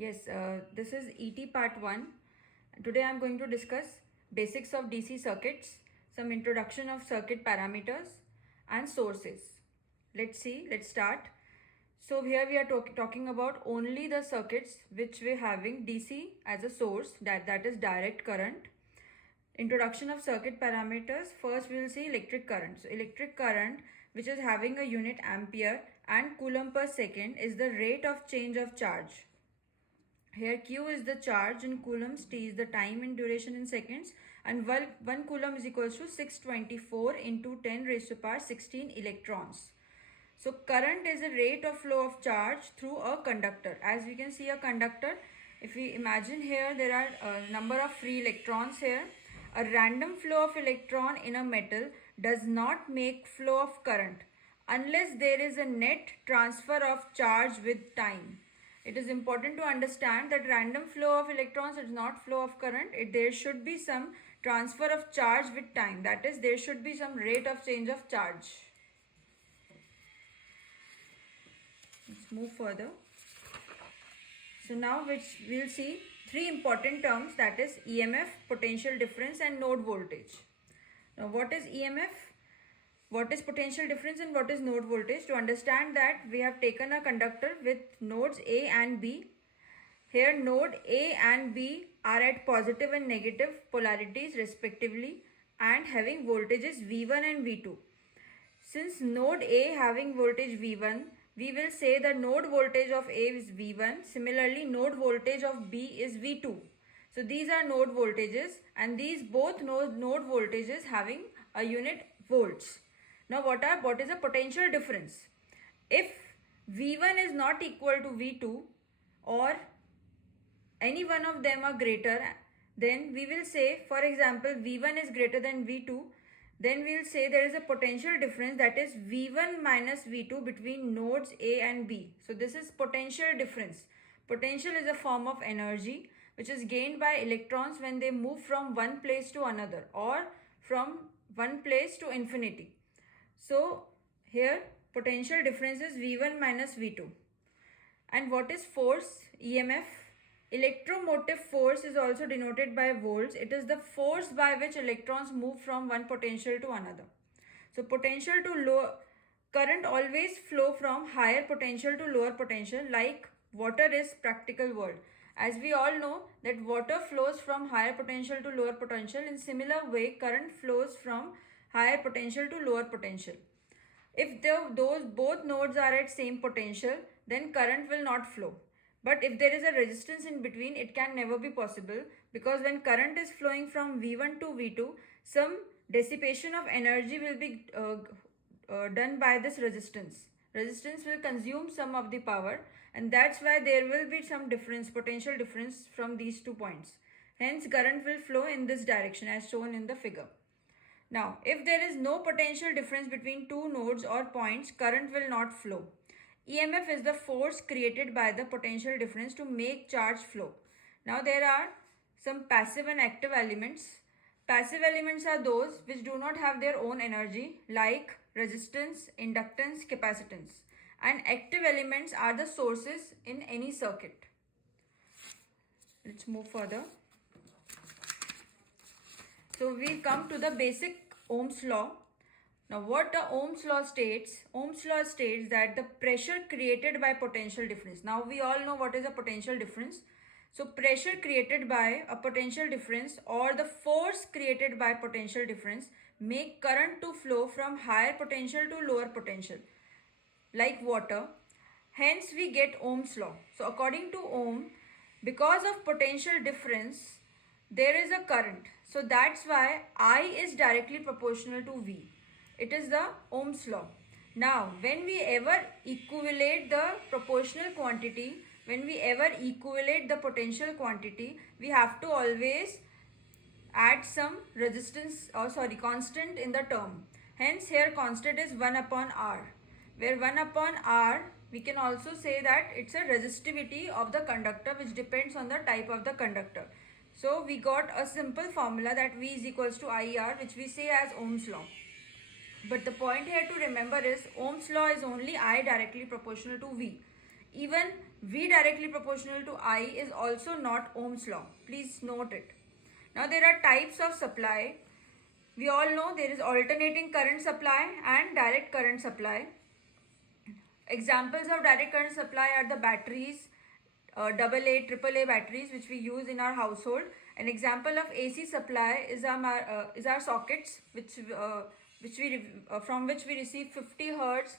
Yes, this is ET part 1. Today I am going to discuss basics of DC circuits, some introduction of circuit parameters and sources. Let's start. So here we are talking about only the circuits which we having DC as a source, that is direct current. Introduction of circuit parameters. First we will see electric current. So electric current, which is having a unit ampere and coulomb per second, is the rate of change of charge. Here Q is the charge in coulombs, T is the time in duration in seconds, and 1 coulomb is equals to 624 into 10 raised to power 16 electrons. So current is the rate of flow of charge through a conductor. As we can see a conductor, if we imagine here there are a number of free electrons here. A random flow of electron in a metal does not make flow of current unless there is a net transfer of charge with time. It is important to understand that random flow of electrons is not flow of current. There should be some transfer of charge with time. That is, there should be some rate of change of charge. Let's move further. So now we'll see three important terms, that is EMF, potential difference and node voltage. Now what is EMF? What is potential difference and what is node voltage? To understand that, we have taken a conductor with nodes A and B. Here node A and B are at positive and negative polarities respectively and having voltages V1 and V2. Since node A having voltage V1, we will say the node voltage of A is V1. Similarly, node voltage of B is V2. So these are node voltages, and these both node voltages having a unit volts. Now what is a potential difference? If V1 is not equal to V2 or any one of them are greater, then we will say, for example, V1 is greater than V2, then we will say there is a potential difference, that is V1 minus V2 between nodes A and B. So this is potential difference. Potential is a form of energy which is gained by electrons when they move from one place to another or from one place to infinity. So here potential difference is V1 minus V2. And what is force? EMF. Electromotive force is also denoted by volts. It is the force by which electrons move from one potential to another. So potential to low current always flow from higher potential to lower potential, like water is practical world. As we all know that water flows from higher potential to lower potential, in similar way current flows from higher potential to lower potential. If those both nodes are at same potential, then current will not flow. But if there is a resistance in between, it can never be possible, because when current is flowing from V1 to V2, some dissipation of energy will be done by this resistance. Resistance will consume some of the power, and that's why there will be some difference, potential difference from these 2 points. Hence current will flow in this direction as shown in the figure. Now, if there is no potential difference between two nodes or points, current will not flow. EMF is the force created by the potential difference to make charge flow. Now, there are some passive and active elements. Passive elements are those which do not have their own energy, like resistance, inductance, capacitance. And active elements are the sources in any circuit. Let's move further. So we come to the basic Ohm's law. Now what the Ohm's law states? Ohm's law states that the pressure created by potential difference. Now we all know what is a potential difference. So pressure created by a potential difference or the force created by potential difference make current to flow from higher potential to lower potential, like water. Hence we get Ohm's law. So according to Ohm, because of potential difference, there is a current. So that's why I is directly proportional to V. It is the Ohm's law. Now, when we ever equate the proportional quantity, when we ever equate the potential quantity, we have to always add some resistance constant in the term. Hence here constant is 1 upon R, where 1 upon R we can also say that it's a resistivity of the conductor which depends on the type of the conductor. So we got a simple formula that V is equals to IR, which we say as Ohm's law. But the point here to remember is Ohm's law is only I directly proportional to V. Even V directly proportional to I is also not Ohm's law. Please note it. Now there are types of supply. We all know there is alternating current supply and direct current supply. Examples of direct current supply are the batteries, AA, AAA batteries which we use in our household. An example of AC supply is our sockets from which we receive 50 hertz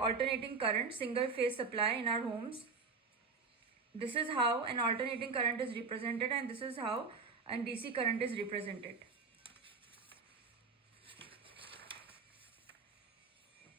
alternating current single phase supply in our homes. This is how an alternating current is represented, and this is how an DC current is represented.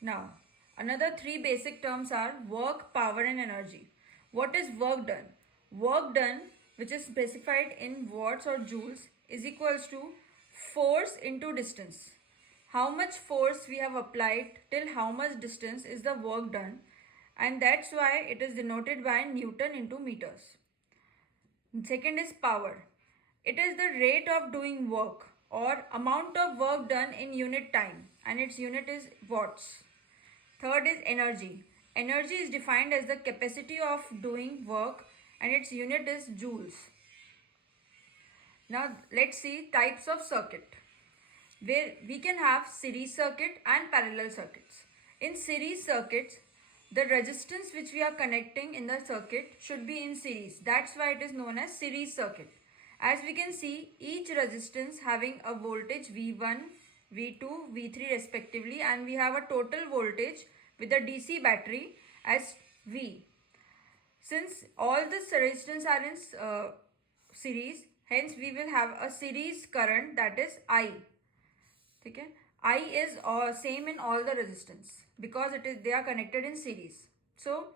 Now, another three basic terms are work, power and energy. What is work done? Work done, which is specified in watts or joules, is equals to force into distance. How much force we have applied till how much distance is the work done, and that's why it is denoted by Newton into meters. Second is power. It is the rate of doing work or amount of work done in unit time, and its unit is watts. Third is energy. Energy is defined as the capacity of doing work, and its unit is joules. Now let's see types of circuit, where we can have series circuit and parallel circuits. In series circuits, the resistance which we are connecting in the circuit should be in series. That's why it is known as series circuit. As we can see, each resistance having a voltage V1, V2, V3 respectively, and we have a total voltage with the DC battery as V. Since all the resistance are in series, hence we will have a series current, that is I. Okay? I is same in all the resistance because they are connected in series. So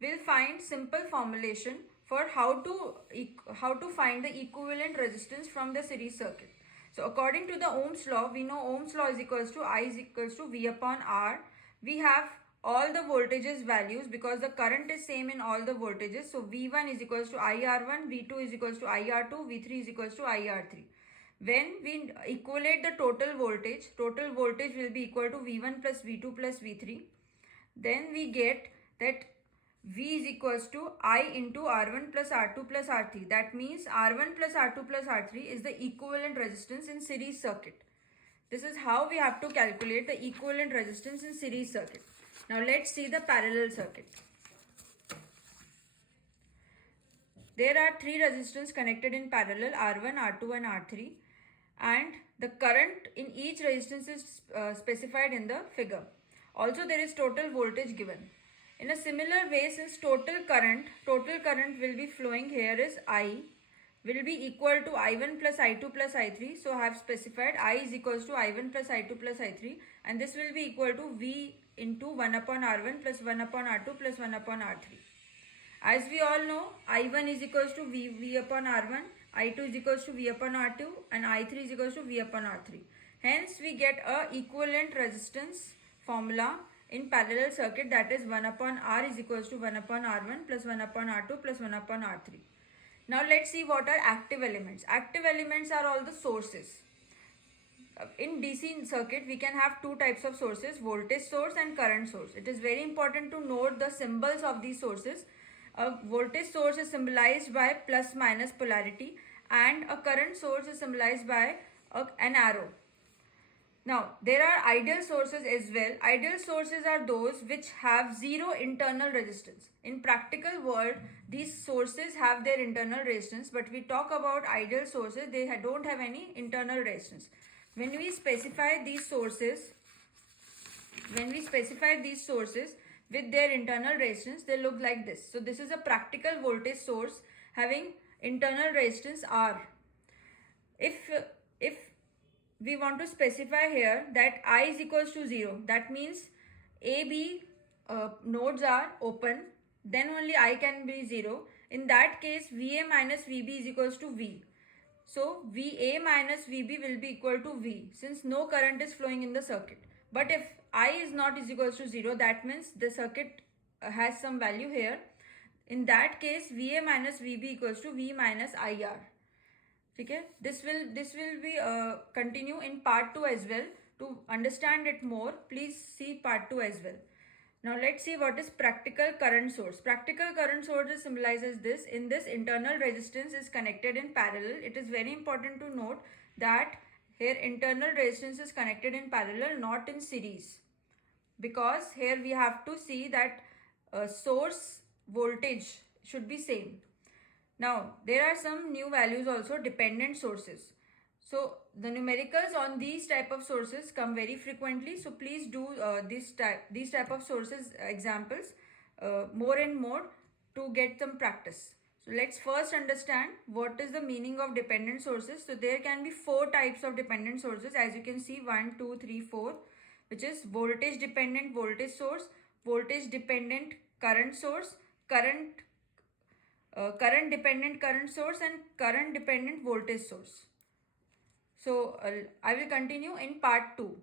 we'll find simple formulation for how to find the equivalent resistance from the series circuit. So according to the Ohm's law, we know Ohm's law is equals to I is equals to V upon R. We have all the voltages values because the current is same in all the voltages. So V1 is equals to IR1, V2 is equals to IR2, V3 is equals to IR3. When we equate the total voltage will be equal to V1 plus V2 plus V3. Then we get that V is equals to I into R1 plus R2 plus R3. That means R1 plus R2 plus R3 is the equivalent resistance in series circuit. This is how we have to calculate the equivalent resistance in series circuit. Now let's see the parallel circuit. There are three resistors connected in parallel, R1, R2 and R3. And the current in each resistance is specified in the figure. Also there is total voltage given. In a similar way, since total current will be flowing here is I, will be equal to I1 plus I2 plus I3. So I have specified I is equals to I1 plus I2 plus I3, and this will be equal to V into 1 upon R1 plus 1 upon R2 plus 1 upon R3. As we all know, I1 is equals to V upon R1, I2 is equals to V upon R2 and I3 is equals to V upon R3. Hence we get a equivalent resistance formula in parallel circuit, that is 1 upon R is equals to 1 upon R1 plus 1 upon R2 plus 1 upon R3. Now let's see what are active elements. Active elements are all the sources. In DC circuit we can have two types of sources, voltage source and current source. It is very important to note the symbols of these sources. A voltage source is symbolized by plus minus polarity, and a current source is symbolized by an arrow. Now there are ideal sources as well. Ideal sources are those which have zero internal resistance. In practical world, these sources have their internal resistance, but we talk about ideal sources, they don't have any internal resistance. When we specify these sources with their internal resistance, they look like this. So this is a practical voltage source having internal resistance R. If we want to specify here that I is equals to 0, that means A, B nodes are open, then only I can be 0. In that case, VA minus VB is equals to V. So VA minus VB will be equal to V, since no current is flowing in the circuit. But if I is not is equals to 0, that means the circuit has some value here. In that case, VA minus VB equals to V minus IR. Okay? This will be continue in part 2 as well. To understand it more, please see part 2 as well. Now let's see what is practical current source. Practical current source is symbolized as this. In this, internal resistance is connected in parallel. It is very important to note that here internal resistance is connected in parallel, not in series. Because here we have to see that source voltage should be same. Now there are some new values also, dependent sources. So the numericals on these type of sources come very frequently. So please do these type of sources examples more and more to get some practice. So let's first understand what is the meaning of dependent sources. So there can be 4 types of dependent sources, as you can see, 1, 2, 3, 4, which is voltage dependent voltage source, voltage dependent current source, current dependent current source, and current dependent voltage source. So I will continue in part 2.